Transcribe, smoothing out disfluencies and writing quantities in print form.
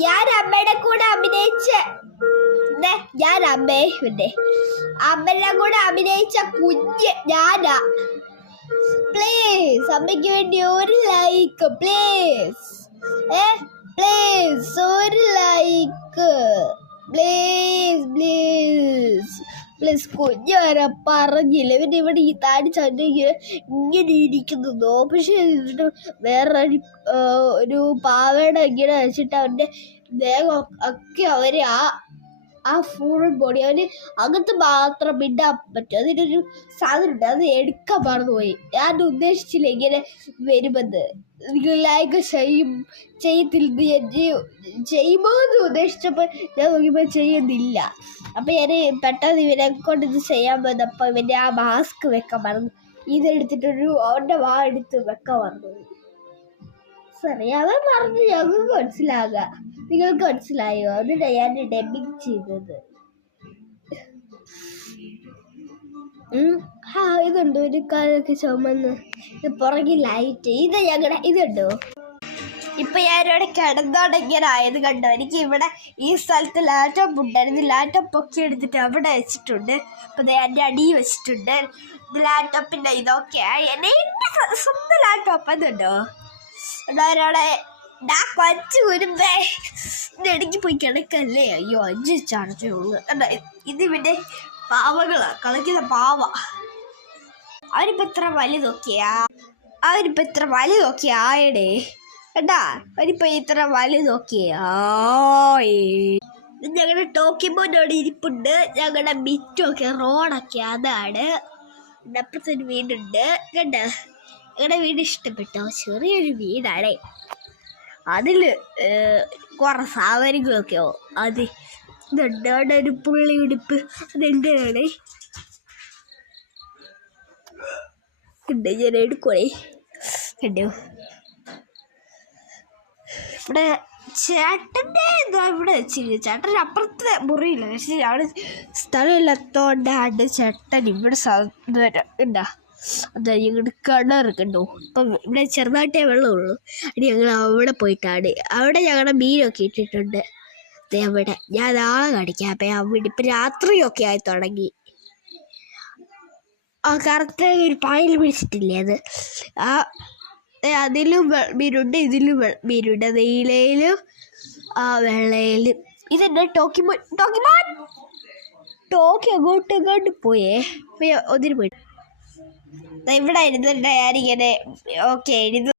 ഞാൻ അമ്മയുടെ കൂടെ അഭിനയിച്ച അമ്മയുടെ കൂടെ അഭിനയിച്ച കുഞ്ഞ് ഞാനാ. പ്ലീസ് അമ്മയ്ക്ക് വേണ്ടി ഒരു ലൈക്ക് പ്ലീസ്. പ്ലീസ് ഒരു ലൈക്ക് പ്ലീസ് പ്ലീസ് പ്ലീസ്. കുഞ്ഞ് വരെ പറഞ്ഞില്ല. പിന്നെ ഇവിടെ ഈ താടി ചണ്ടെങ്കിൽ ഇങ്ങനെ ഇരിക്കുന്നു. പക്ഷെ വേറെ ഒരു പാവയുടെ ഇങ്ങനെ വെച്ചിട്ട് അവൻ്റെ ദേഹം ഒക്കെ അവർ ആ ഫുൾ ബോഡി അവന് അകത്ത് മാത്രം മിണ്ടാൻ പറ്റും. അതിനൊരു സാധനമുണ്ട്, അത് എടുക്കാൻ മറന്നുപോയി. ഞാൻ ഉദ്ദേശിച്ചില്ല ഇങ്ങനെ വരുമെന്ന്. നിങ്ങൾ ലൈക്ക് ചെയ്യുമോ എന്ന് ഉദ്ദേശിച്ചപ്പോൾ ഞാൻ നോക്കിയപ്പോൾ ചെയ്യുന്നില്ല. അപ്പം ഞാൻ പെട്ടെന്ന് ഇവനെ കൊണ്ട് ഇത് ചെയ്യാൻ വന്നപ്പോൾ ഇവൻ്റെ ആ മാസ്ക് വെക്കാൻ മറന്നു. ഇതെടുത്തിട്ടൊരു അവൻ്റെ എടുത്ത് വെക്കാൻ മറന്നുപോയി. സോറി, അവൻ പറഞ്ഞു ഞങ്ങൾക്ക് മനസ്സിലാകാം. നിങ്ങൾക്ക് മനസ്സിലായോ? അതിനാ ഞാൻ ഡബിങ് ചെയ്തത്. ഇതുണ്ട് ഒരു കാലൊക്കെ ചുമന്ന്, ഇത് പുറകിൽ ലൈറ്റ്, ഇത് ഞങ്ങളുടെ ഇതുണ്ടോ. ഇപ്പൊ ഞാനിവിടെ കിടന്നുടങ്ങിയതായത് കണ്ടോ. എനിക്ക് ഇവിടെ ഈ സ്ഥലത്ത് ലാപ്ടോപ്പ് ഉണ്ടായിരുന്നു. ലാപ്ടോപ്പ് ഒക്കെ എടുത്തിട്ട് അവിടെ വെച്ചിട്ടുണ്ട്. ഇപ്പൊ എൻ്റെ അടി വെച്ചിട്ടുണ്ട്. ഇത് ലാപ്ടോപ്പിന്റെ ഇതൊക്കെ എൻ്റെ സ്വന്തം ലാപ്ടോപ്പ് അതുണ്ടോ. ഒരാളെ കൊച്ചു കുരുമ്പേ ഇടയ്ക്ക് പോയി കിടക്കല്ലേ. അയ്യോ 5 ചാർജേ ഉള്ളൂ. ഇത് പിന്നെ പാവകളാ കളിക്കുന്ന പാവ. അവരിപ്പോ എത്ര വലുതൊക്കെയാ ആയടേ കേട്ടാ. അവരിപ്പോ ഇത്ര വലുതൊക്കെയാ. ഞങ്ങളുടെ ടോക്കിമോനോട് ഇരിപ്പുണ്ട്. ഞങ്ങളുടെ മിറ്റൊക്കെ റോഡൊക്കെ അതാണ്. അപ്പുറത്തൊരു വീടുണ്ട് കേട്ടാ. ഞങ്ങളുടെ വീട് ഇഷ്ടപ്പെട്ടോ? ചെറിയൊരു വീടാണേ. അതിൽ കുറേ സാധനങ്ങളൊക്കെയോ അത് ഇതുണ്ട്. ഒരു പുള്ളി ഉടുപ്പ് അതെന്താണേ ഉണ്ട്. ഞാൻ എടുക്കണേ കണ്ടോ. ഇവിടെ ചേട്ടൻ്റെ എന്താ ഇവിടെ വെച്ചില്ല. ചേട്ടൻ്റെ അപ്പുറത്തെ മുറിയില്ല. പക്ഷെ അവിടെ സ്ഥലമില്ലാത്തോണ്ടാണ് ചേട്ടൻ ഇവിടെ ഉണ്ടാ. അതാ ഞങ്ങളുടെ കിണറൊക്കെ ഉണ്ടോ. ഇപ്പം ഇവിടെ ചെറുതായിട്ടേ വെള്ളമുള്ളൂ. അടി ഞങ്ങൾ അവിടെ പോയിട്ടാണ്. അവിടെ ഞങ്ങളുടെ മീനൊക്കെ ഇട്ടിട്ടുണ്ട്. അവിടെ ഞാൻ നാളെ കാണിക്കാം. അപ്പം അവിടെ ഇപ്പം രാത്രിയൊക്കെ ആയി തുടങ്ങി. കറുത്ത ഒരു പായൽ പിടിച്ചിട്ടില്ലേ അത്. അതിലും മീനുണ്ട്, ഇതിലും മീനുണ്ട്. നീലയിലും വെള്ളയിലും. ഇതെന്നെ ടോക്കി അങ്ങോട്ട് പോയേ. ഒന്നിന് പോയി ഇവിടെ ഇരുന്നിട്ട് ഞാനിങ്ങനെ ഓക്കെ